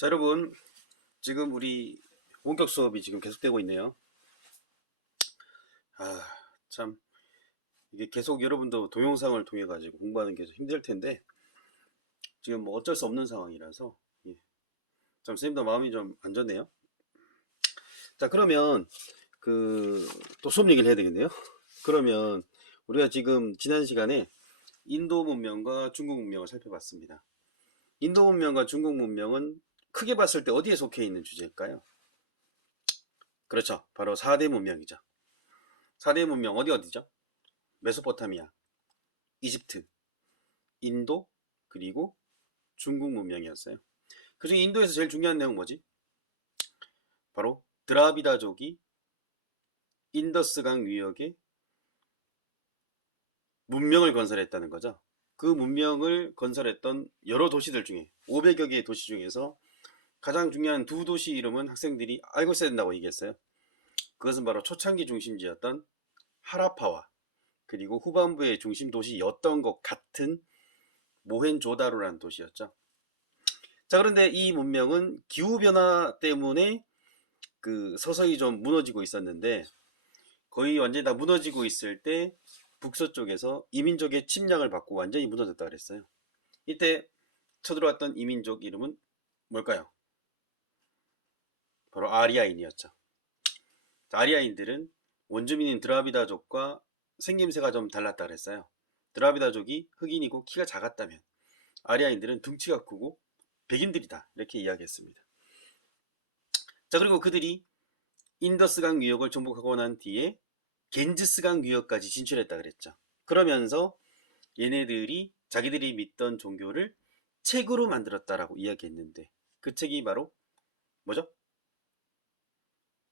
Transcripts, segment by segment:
자, 여러분, 지금 우리 원격 수업이 지금 계속되고 있네요. 아, 참, 이게 계속 여러분도 동영상을 통해 가지고 공부하는 게 좀 힘들 텐데, 지금 뭐 어쩔 수 없는 상황이라서, 예, 참, 선생님도 마음이 좀 안 좋네요. 자, 그러면, 또 수업 얘기를 해야 되겠네요. 그러면, 우리가 지금 지난 시간에 인도 문명과 중국 문명을 살펴봤습니다. 인도 문명과 중국 문명은 크게 봤을 때 어디에 속해 있는 주제일까요? 그렇죠. 바로 4대 문명이죠. 4대 문명 어디죠? 메소포타미아, 이집트, 인도, 그리고 중국 문명이었어요. 그중에 인도에서 제일 중요한 내용 뭐지? 바로 드라비다족이 인더스강 유역에 문명을 건설했다는 거죠. 그 문명을 건설했던 여러 도시들 중에 500여 개의 도시 중에서 가장 중요한 두 도시 이름은 학생들이 알고 있어야 된다고 얘기했어요. 그것은 바로 초창기 중심지였던 하라파와 그리고 후반부의 중심 도시였던 것 같은 모헨조다로라는 도시였죠. 자, 그런데 이 문명은 기후변화 때문에 서서히 좀 무너지고 있었는데 거의 완전히 다 무너지고 있을 때 북서쪽에서 이민족의 침략을 받고 완전히 무너졌다 그랬어요. 이때 쳐들어왔던 이민족 이름은 뭘까요? 바로 아리아인이었죠. 아리아인들은 원주민인 드라비다족과 생김새가 좀 달랐다 그랬어요. 드라비다족이 흑인이고 키가 작았다면 아리아인들은 등치가 크고 백인들이다 이렇게 이야기했습니다. 자, 그리고 그들이 인더스강 유역을 정복하고 난 뒤에 겐지스강 유역까지 진출했다 그랬죠. 그러면서 얘네들이 자기들이 믿던 종교를 책으로 만들었다라고 이야기했는데 그 책이 바로 뭐죠?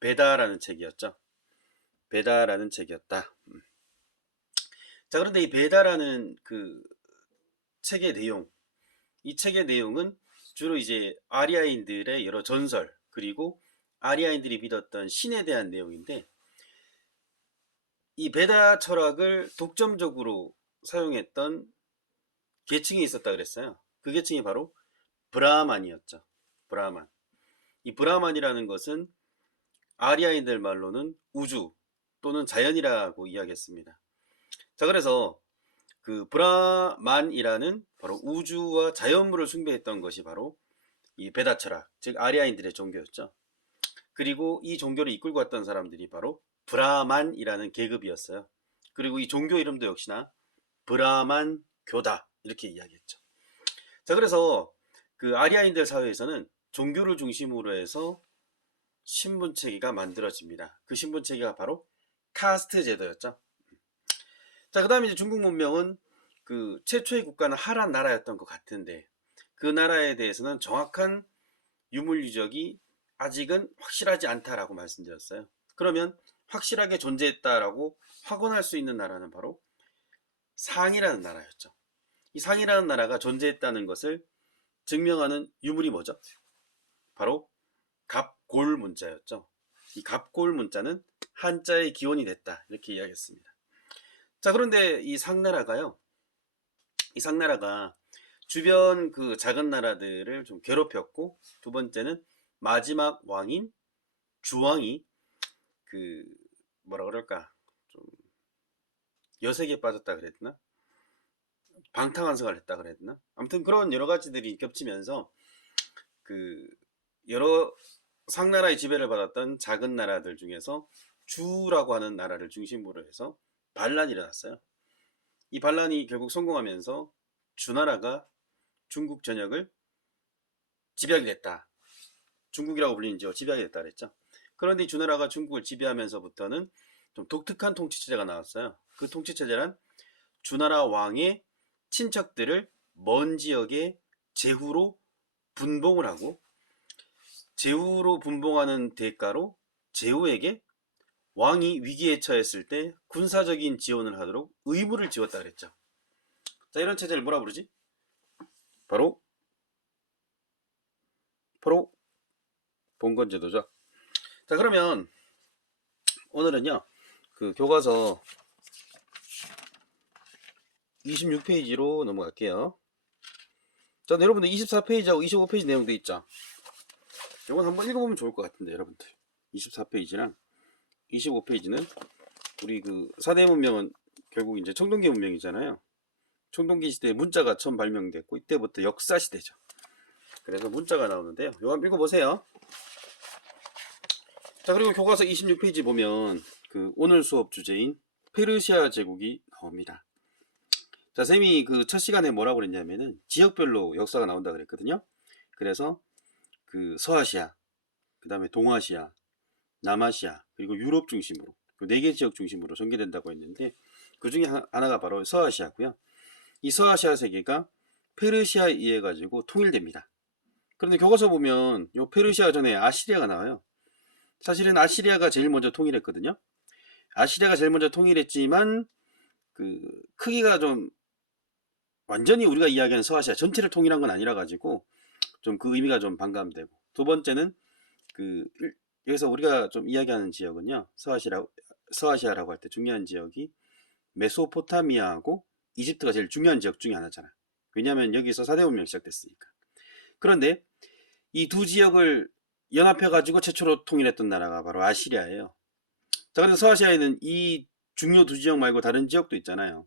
베다라는 책이었죠. 베다라는 책이었다. 자, 그런데 이 베다라는 책의 내용, 이 책의 내용은 주로 이제 아리아인들의 여러 전설 그리고 아리아인들이 믿었던 신에 대한 내용인데 이 베다 철학을 독점적으로 사용했던 계층이 있었다 그랬어요. 그 계층이 바로 브라만이었죠. 브라만. 이 브라만이라는 것은 아리아인들 말로는 우주 또는 자연이라고 이야기했습니다. 자, 그래서 그 브라만이라는 바로 우주와 자연물을 숭배했던 것이 바로 이 베다 철학, 즉 아리아인들의 종교였죠. 그리고 이 종교를 이끌고 왔던 사람들이 바로 브라만이라는 계급이었어요. 그리고 이 종교 이름도 역시나 브라만 교다 이렇게 이야기했죠. 자, 그래서 그 아리아인들 사회에서는 종교를 중심으로 해서 신분체계가 만들어집니다. 그 신분체계가 바로 카스트 제도였죠. 자, 그 다음에 이제 중국 문명은 그 최초의 국가는 하란 나라였던 것 같은데 그 나라에 대해서는 정확한 유물 유적이 아직은 확실하지 않다라고 말씀드렸어요. 그러면 확실하게 존재했다라고 확언할 수 있는 나라는 바로 상이라는 나라였죠. 이 상이라는 나라가 존재했다는 것을 증명하는 유물이 뭐죠? 바로 갑골 문자였죠. 이 갑골 문자는 한자의 기원이 됐다 이렇게 이야기했습니다. 자, 그런데 이 상나라가 주변 그 작은 나라들을 좀 괴롭혔고 두 번째는 마지막 왕인 주왕이 그 뭐라 그럴까 좀 여색에 빠졌다 그랬나 방탕한성을 했다 그랬나 아무튼 그런 여러 가지들이 겹치면서 그 여러 상나라의 지배를 받았던 작은 나라들 중에서 주라고 하는 나라를 중심으로 해서 반란이 일어났어요. 이 반란이 결국 성공하면서 주나라가 중국 전역을 지배하게 됐다. 중국이라고 불리는 지역을 지배하게 됐다 그랬죠. 그런데 주나라가 중국을 지배하면서부터는 좀 독특한 통치체제가 나왔어요. 그 통치체제란 주나라 왕의 친척들을 먼 지역에 제후로 분봉을 하고 제후로 분봉하는 대가로 제후에게 왕이 위기에 처했을 때 군사적인 지원을 하도록 의무를 지웠다 그랬죠. 자, 이런 체제를 뭐라 부르지? 바로 봉건제도죠. 자, 그러면 오늘은요 그 교과서 26페이지로 넘어갈게요. 자, 여러분들 24페이지하고 25페이지 내용도 있죠. 이건 한번 읽어보면 좋을 것 같은데 여러분들. 24페이지랑 25페이지는 우리 그 4대 문명은 결국 이제 청동기 문명이잖아요. 청동기 시대에 문자가 처음 발명됐고 이때부터 역사 시대죠. 그래서 문자가 나오는데요. 이거 한번 읽어보세요. 자, 그리고 교과서 26페이지 보면 그 오늘 수업 주제인 페르시아 제국이 나옵니다. 자, 쌤이 그 첫 시간에 뭐라고 그랬냐면은 지역별로 역사가 나온다 그랬거든요. 그래서 그 서아시아, 그 다음에 동아시아, 남아시아, 그리고 유럽 중심으로 그 4개 지역 중심으로 전개된다고 했는데 그 중에 하나가 바로 서아시아고요. 이 서아시아 세계가 페르시아에 의해 가지고 통일됩니다. 그런데 교과서 보면 요 페르시아 전에 아시리아가 나와요. 사실은 아시리아가 제일 먼저 통일했거든요. 아시리아가 제일 먼저 통일했지만 그 크기가 좀 완전히 우리가 이야기하는 서아시아 전체를 통일한 건 아니라 가지고 좀 그 의미가 좀 반감되고, 두 번째는 그 여기서 우리가 좀 이야기하는 지역은요, 서아시아라고 할 때 중요한 지역이 메소포타미아하고 이집트가 제일 중요한 지역 중에 하나잖아요. 왜냐하면 여기서 4대 문명이 시작됐으니까. 그런데 이 두 지역을 연합해가지고 최초로 통일했던 나라가 바로 아시리아예요. 자, 그래서 서아시아에는 이 중요 두 지역 말고 다른 지역도 있잖아요.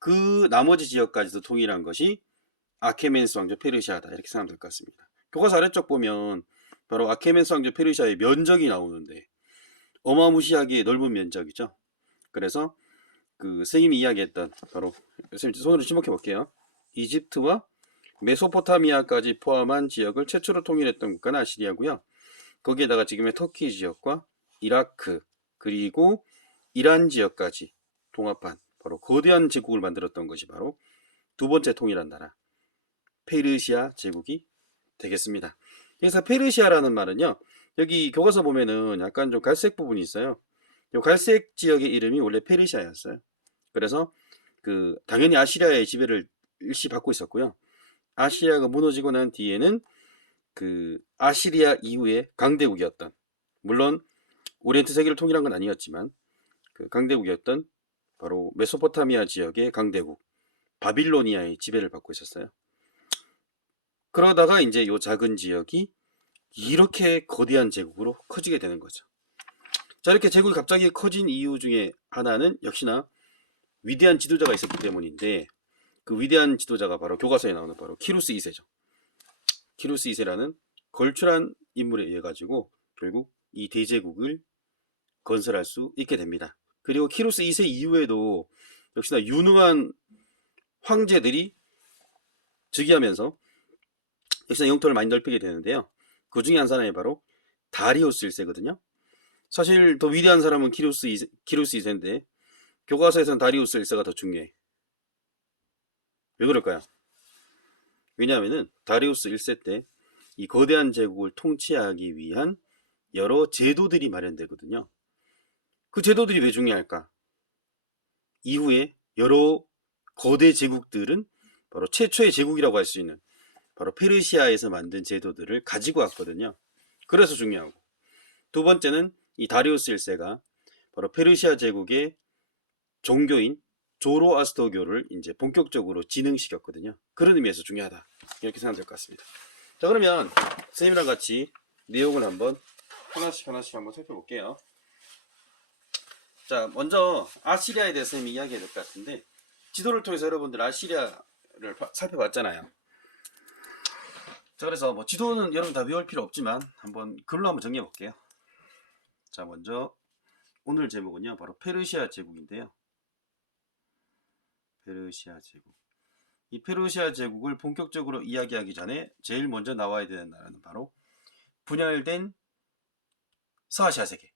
그 나머지 지역까지도 통일한 것이 아케멘스 왕조 페르시아다, 이렇게 생각하면 될 것 같습니다. 교과서 아래쪽 보면 바로 아케멘스 왕조 페르시아의 면적이 나오는데 어마무시하게 넓은 면적이죠. 그래서 그 선생님이 이야기했던 바로, 선생님 손으로 지목해 볼게요. 이집트와 메소포타미아까지 포함한 지역을 최초로 통일했던 국가는 아시리아고요. 거기에다가 지금의 터키 지역과 이라크 그리고 이란 지역까지 통합한 바로 거대한 제국을 만들었던 것이 바로 두 번째 통일한 나라 페르시아 제국이 되겠습니다. 그래서 페르시아라는 말은요, 여기 교과서 보면은 약간 좀 갈색 부분이 있어요. 이 갈색 지역의 이름이 원래 페르시아였어요. 그래서 그 당연히 아시리아의 지배를 일시 받고 있었고요. 아시리아가 무너지고 난 뒤에는 그 아시리아 이후의 강대국이었던, 물론 오리엔트 세계를 통일한 건 아니었지만 그 강대국이었던 바로 메소포타미아 지역의 강대국 바빌로니아의 지배를 받고 있었어요. 그러다가 이제 요 작은 지역이 이렇게 거대한 제국으로 커지게 되는 거죠. 자, 이렇게 제국이 갑자기 커진 이유 중에 하나는 역시나 위대한 지도자가 있었기 때문인데, 그 위대한 지도자가 바로 교과서에 나오는 바로 키루스 2세죠. 키루스 2세라는 걸출한 인물에 의해 가지고 결국 이 대제국을 건설할 수 있게 됩니다. 그리고 키루스 2세 이후에도 역시나 유능한 황제들이 즉위하면서 역시나 영토를 많이 넓히게 되는데요. 그 중에 한 사람이 바로 다리우스 1세거든요. 사실 더 위대한 사람은 키루스 2세인데 교과서에서는 다리우스 1세가 더 중요해. 왜 그럴까요? 왜냐하면은 다리우스 1세 때 이 거대한 제국을 통치하기 위한 여러 제도들이 마련되거든요. 그 제도들이 왜 중요할까? 이후에 여러 거대 제국들은 바로 최초의 제국이라고 할 수 있는 바로 페르시아에서 만든 제도들을 가지고 왔거든요. 그래서 중요하고, 두 번째는 이 다리우스 1세가 바로 페르시아 제국의 종교인 조로아스터교를 이제 본격적으로 진흥시켰거든요. 그런 의미에서 중요하다, 이렇게 생각하면 될 것 같습니다. 자, 그러면 선생님이랑 같이 내용을 한번 하나씩 한번 살펴볼게요. 자, 먼저 아시리아에 대해서 선생님이 이야기해야 될 것 같은데, 지도를 통해서 여러분들 아시리아를 살펴봤잖아요. 자, 그래서 뭐 지도는 여러분 다 외울 필요 없지만 한번 글로 한번 정리해 볼게요. 자, 먼저 오늘 제목은요, 바로 페르시아 제국인데요. 페르시아 제국. 이 페르시아 제국을 본격적으로 이야기하기 전에 제일 먼저 나와야 되는 나라는 바로 분열된 서아시아 세계.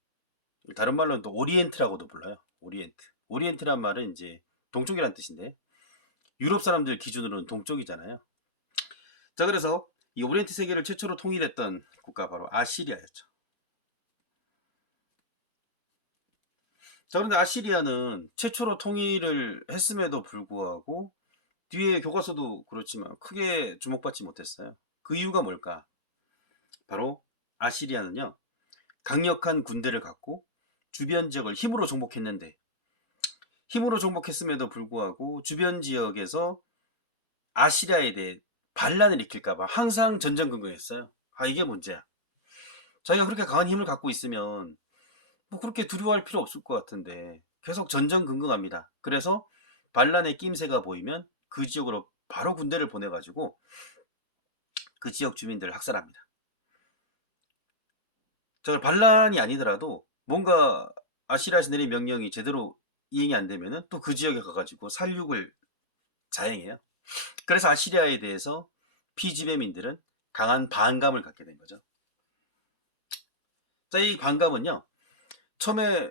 다른 말로는 또 오리엔트라고도 불러요. 오리엔트. 오리엔트란 말은 이제 동쪽이란 뜻인데 유럽 사람들 기준으로는 동쪽이잖아요. 자, 그래서 이 오리엔트 세계를 최초로 통일했던 국가 바로 아시리아였죠. 자, 그런데 아시리아는 최초로 통일을 했음에도 불구하고 뒤에 교과서도 그렇지만 크게 주목받지 못했어요. 그 이유가 뭘까? 바로 아시리아는요, 강력한 군대를 갖고 주변 지역을 힘으로 정복했는데, 힘으로 정복했음에도 불구하고 주변 지역에서 아시리아에 대해 반란을 일으킬까봐 항상 전전긍긍했어요. 아, 이게 문제야. 자기가 그렇게 강한 힘을 갖고 있으면 뭐 그렇게 두려워할 필요 없을 것 같은데 계속 전전긍긍합니다. 그래서 반란의 낌새가 보이면 그 지역으로 바로 군대를 보내가지고 그 지역 주민들을 학살합니다. 저걸 반란이 아니더라도 뭔가 아시리아에서 내린 명령이 제대로 이행이 안 되면은 또 그 지역에 가가지고 살육을 자행해요. 그래서 아시리아에 대해서 피지배민들은 강한 반감을 갖게 된 거죠. 자, 이 반감은요, 처음에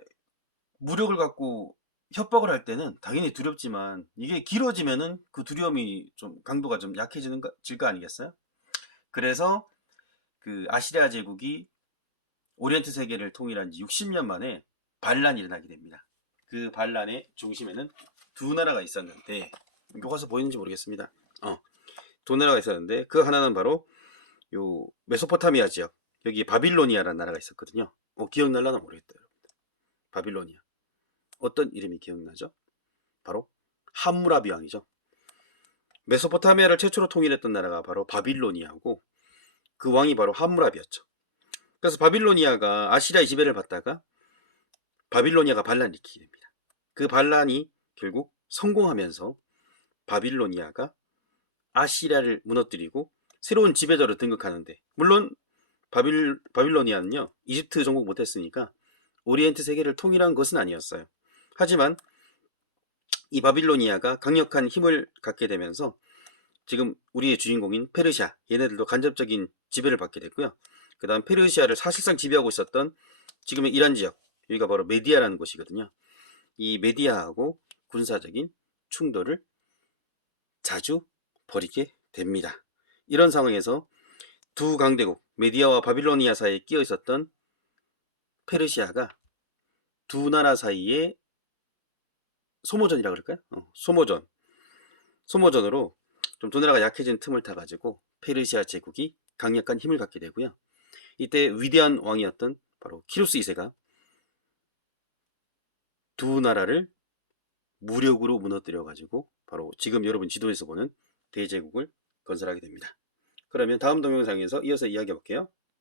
무력을 갖고 협박을 할 때는 당연히 두렵지만 이게 길어지면은 그 두려움이 좀 강도가 좀 약해지는 질거 아니겠어요? 그래서 그 아시리아 제국이 오리엔트 세계를 통일한 지 60년 만에 반란이 일어나게 됩니다. 그 반란의 중심에는 두 나라가 있었는데, 교과서 보이는지 모르겠습니다. 두 나라가 있었는데 그 하나는 바로 요 메소포타미아 지역, 여기 바빌로니아라는 나라가 있었거든요. 기억날라나 모르겠다. 바빌로니아. 어떤 이름이 기억나죠? 바로 함무라비 왕이죠. 메소포타미아를 최초로 통일했던 나라가 바로 바빌로니아고 그 왕이 바로 함무라비였죠. 그래서 바빌로니아가 아시리아의 지배를 받다가 바빌로니아가 반란을 일으키게 됩니다. 그 반란이 결국 성공하면서 바빌로니아가 아시리아를 무너뜨리고 새로운 지배자로 등극하는데, 물론 바빌로니아는요 이집트 정복 못했으니까 오리엔트 세계를 통일한 것은 아니었어요. 하지만 이 바빌로니아가 강력한 힘을 갖게 되면서 지금 우리의 주인공인 페르시아, 얘네들도 간접적인 지배를 받게 됐고요. 그 다음 페르시아를 사실상 지배하고 있었던 지금의 이란 지역, 여기가 바로 메디아라는 곳이거든요. 이 메디아하고 군사적인 충돌을 자주 벌이게 됩니다. 이런 상황에서 두 강대국 메디아와 바빌로니아 사이에 끼어 있었던 페르시아가 두 나라 사이에 소모전이라 그럴까요? 소모전으로 좀 두 나라가 약해진 틈을 타가지고 페르시아 제국이 강력한 힘을 갖게 되고요. 이때 위대한 왕이었던 바로 키루스 2세가 두 나라를 무력으로 무너뜨려가지고 바로 지금 여러분 지도에서 보는 대제국을 건설하게 됩니다. 그러면 다음 동영상에서 이어서 이야기해 볼게요.